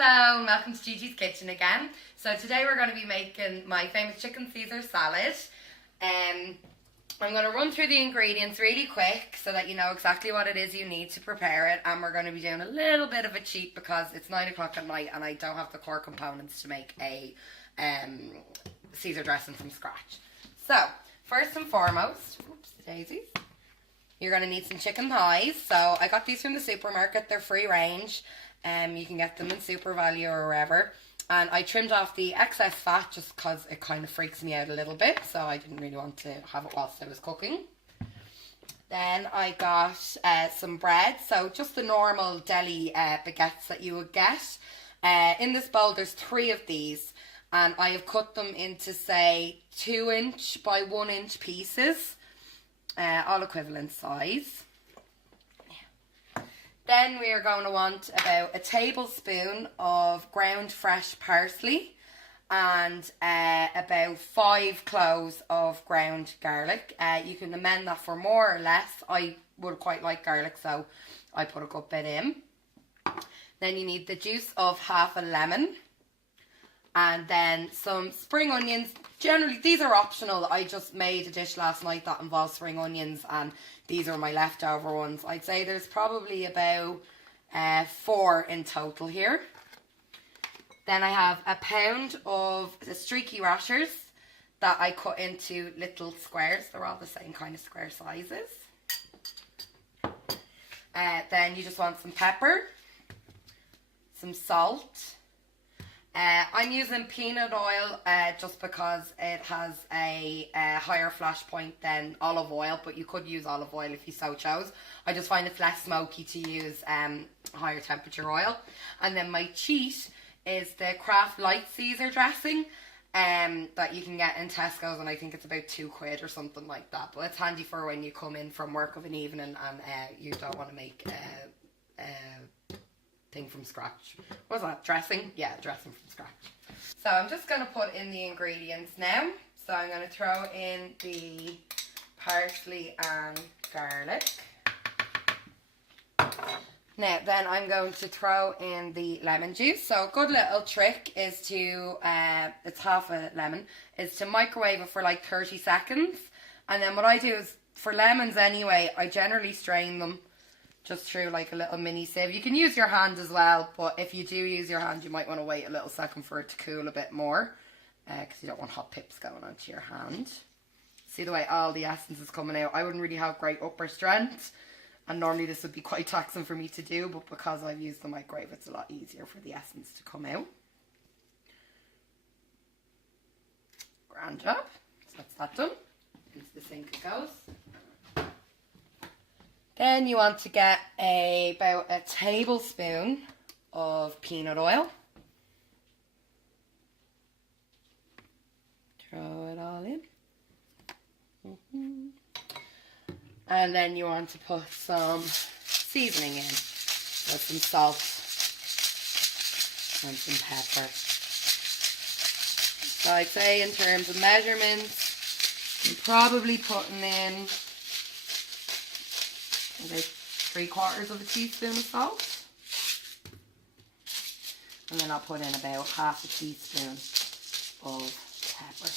Hello and welcome to Gigi's Kitchen again. So today we're going to be making my famous chicken Caesar salad. I'm going to run through the ingredients really quick so that you know exactly what it is you need to prepare it, and we're going to be doing a little bit of a cheat because it's 9 o'clock at night and I don't have the core components to make a Caesar dressing from scratch. So first and foremost, oops, daisies, you're going to need some chicken thighs. So I got these from the supermarket, they're free range. You can get them in Super Value or wherever. And I trimmed off the excess fat just because it kind of freaks me out a little bit. So I didn't really want to have it whilst I was cooking. Then I got some bread. So just the normal deli baguettes that you would get. In this bowl there's 3 of these. And I have cut them into, say, 2-inch by 1-inch pieces. All equivalent size. Then we are going to want about a tablespoon of ground fresh parsley and about 5 cloves of ground garlic. You can amend that for more or less. I would quite like garlic, so I put a good bit in. Then you need the juice of half a lemon. And then some spring onions. Generally, these are optional. I just made a dish last night that involves spring onions, and these are my leftover ones. I'd say there's probably about 4 in total here. Then I have a pound of the streaky rashers that I cut into little squares. They're all the same kind of square sizes. Then you just want some pepper, some salt. I'm using peanut oil just because it has a higher flash point than olive oil, but you could use olive oil if you so chose. I just find it less smoky to use higher temperature oil. And then my cheat is the Kraft light Caesar dressing that you can get in Tesco's, and I think it's about £2 or something like that. But it's handy for when you come in from work of an evening and you don't want to make thing from scratch. What's that? Dressing? Yeah, dressing from scratch. So I'm just going to put in the ingredients now. So I'm going to throw in the parsley and garlic. Now then I'm going to throw in the lemon juice. So a good little trick is to, it's half a lemon, is to microwave it for like 30 seconds. And then what I do is, for lemons anyway, I generally strain them just through like a little mini sieve. You can use your hand as well, but if you do use your hand, you might want to wait a little second for it to cool a bit more, because you don't want hot pips going onto your hand. See the way all the essence is coming out? I wouldn't really have great upper strength, and normally this would be quite taxing for me to do, but because I've used the microwave, it's a lot easier for the essence to come out. Grand job. So that's that done. Into the sink it goes. Then you want to get about a tablespoon of peanut oil. Throw it all in. And then you want to put some seasoning in. So some salt and some pepper. So I'd say in terms of measurements, I'm probably putting in about 3/4 of a teaspoon of salt, and then I'll put in about half a teaspoon of pepper.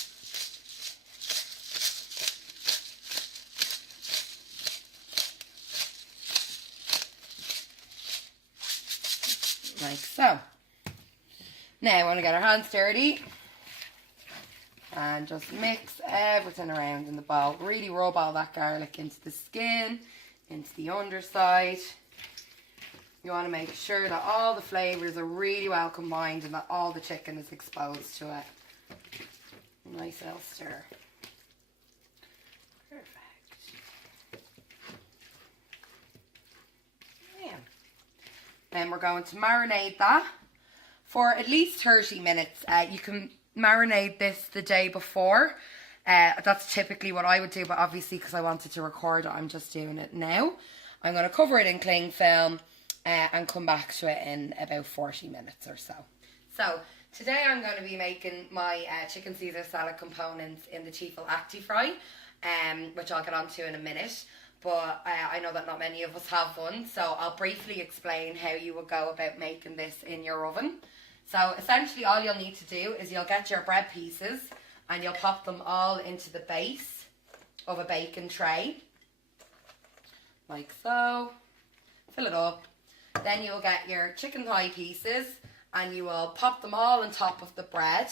Like so. Now I want to get our hands dirty and just mix everything around in the bowl. Really rub all that garlic into the skin, into the underside. You want to make sure that all the flavours are really well combined and that all the chicken is exposed to it. Nice little stir. Perfect. Yeah. Then we're going to marinate that for at least 30 minutes. You can marinate this the day before. That's typically what I would do, but obviously because I wanted to record it, I'm just doing it now. I'm going to cover it in cling film and come back to it in about 40 minutes or so. So today I'm going to be making my chicken Caesar salad components in the Tefal Acti Fry, which I'll get onto in a minute. but I know that not many of us have one, so I'll briefly explain how you will go about making this in your oven. So essentially all you'll need to do is you'll get your bread pieces and you'll pop them all into the base of a bacon tray, like so. Fill it up. Then you'll get your chicken thigh pieces and you will pop them all on top of the bread,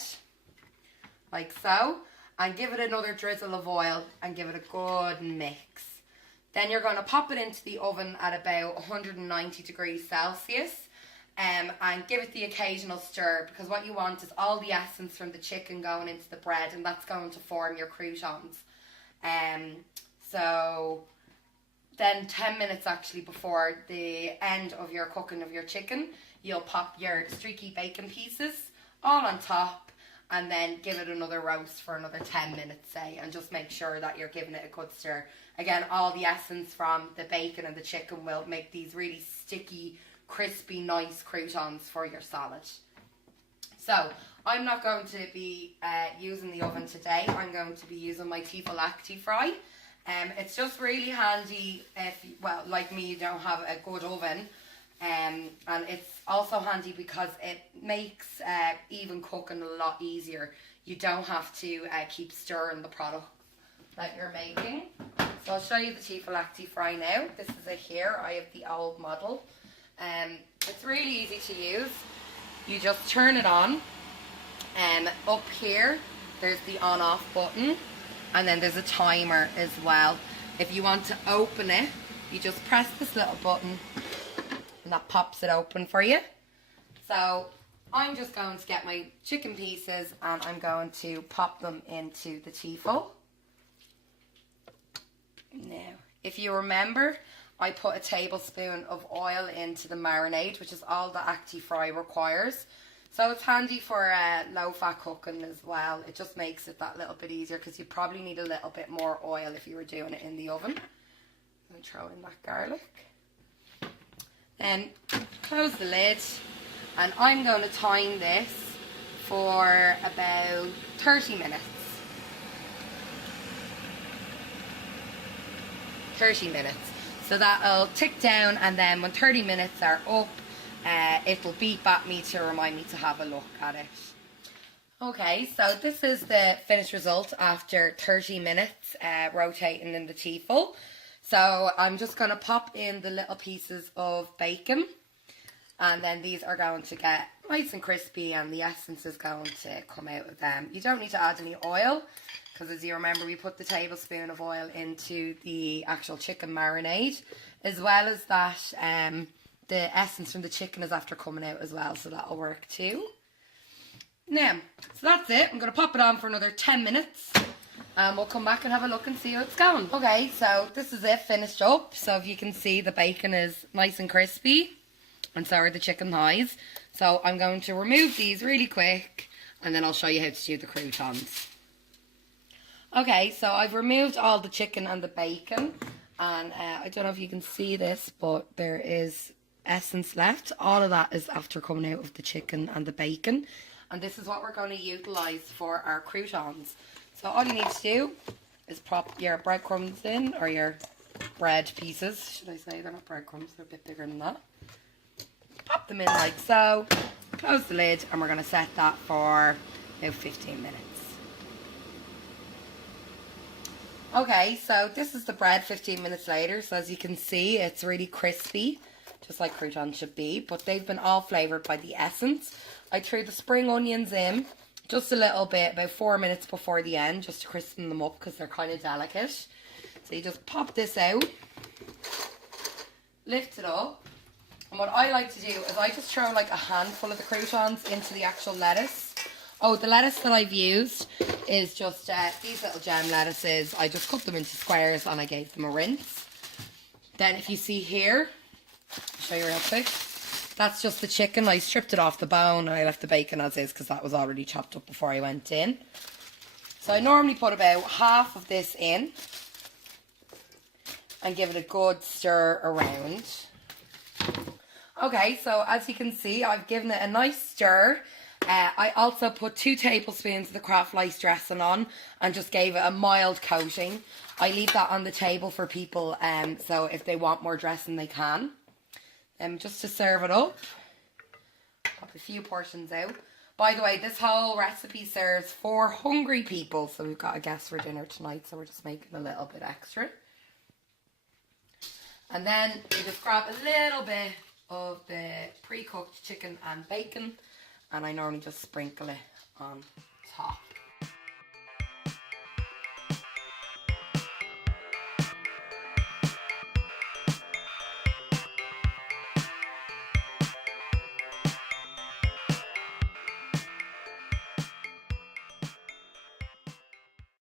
like so, and give it another drizzle of oil and give it a good mix. Then you're going to pop it into the oven at about 190 degrees Celsius and give it the occasional stir, because what you want is all the essence from the chicken going into the bread, and that's going to form your croutons. So then 10 minutes actually before the end of your cooking of your chicken, you'll pop your streaky bacon pieces all on top and then give it another roast for another 10 minutes, say, and just make sure that you're giving it a good stir. Again, all the essence from the bacon and the chicken will make these really sticky, crispy, nice croutons for your salad. So I'm not going to be using the oven today. I'm going to be using my Tbsp fry. It's just really handy if, well, like me, you don't have a good oven. And it's also handy because it makes even cooking a lot easier. You don't have to keep stirring the product that you're making. So I'll show you the Tbsp fry now. This is it here. I have the old model. It's really easy to use. You just turn it on. Up here, there's the on-off button. And then there's a timer as well. If you want to open it, you just press this little button and that pops it open for you. So I'm just going to get my chicken pieces and I'm going to pop them into the teafel. Now, if you remember, I put a tablespoon of oil into the marinade, which is all the Acti fry requires. So it's handy for low fat cooking as well. It just makes it that little bit easier because you probably need a little bit more oil if you were doing it in the oven. I'm going to throw in that garlic. Then close the lid, and I'm going to time this for about 30 minutes. 30 minutes. So that'll tick down, and then when 30 minutes are up, it'll beep at me to remind me to have a look at it. Okay, so this is the finished result after 30 minutes rotating in the teafel. So I'm just going to pop in the little pieces of bacon, and then these are going to get nice and crispy and the essence is going to come out of them. You don't need to add any oil because, as you remember, we put the tablespoon of oil into the actual chicken marinade, as well as that the essence from the chicken is after coming out as well, so that'll work too. Now, so that's it. I'm going to pop it on for another 10 minutes. And we'll come back and have a look and see how it's going. Okay, so this is it finished up. So if you can see, the bacon is nice and crispy. And so are the chicken thighs. So I'm going to remove these really quick. And then I'll show you how to do the croutons. Okay, so I've removed all the chicken and the bacon. And I don't know if you can see this, but there is essence left. All of that is after coming out of the chicken and the bacon. And this is what we're going to utilise for our croutons. So all you need to do is pop your breadcrumbs in, or your bread pieces, should I say. They're not breadcrumbs, they're a bit bigger than that. Pop them in like so, close the lid, and we're going to set that for about 15 minutes. Okay, so this is the bread 15 minutes later. So as you can see, it's really crispy, just like croutons should be, but they've been all flavoured by the essence. I threw the spring onions in just a little bit, about 4 minutes before the end, just to crispen them up because they're kind of delicate. So you just pop this out, lift it up, and what I like to do is I just throw like a handful of the croutons into the actual lettuce. Oh, the lettuce that I've used is just these little gem lettuces. I just cut them into squares and I gave them a rinse. Then if you see here, I'll show you real quick. That's just the chicken. I stripped it off the bone and I left the bacon as is because that was already chopped up before I went in. So I normally put about half of this in and give it a good stir around. Okay, so as you can see, I've given it a nice stir. I also put 2 tablespoons of the Kraft lice dressing on and just gave it a mild coating. I leave that on the table for people, so if they want more dressing they can. Just to serve it up, pop a few portions out. By the way, this whole recipe serves 4 hungry people, so we've got a guest for dinner tonight, so we're just making a little bit extra. And then you just grab a little bit of the pre-cooked chicken and bacon, and I normally just sprinkle it on top.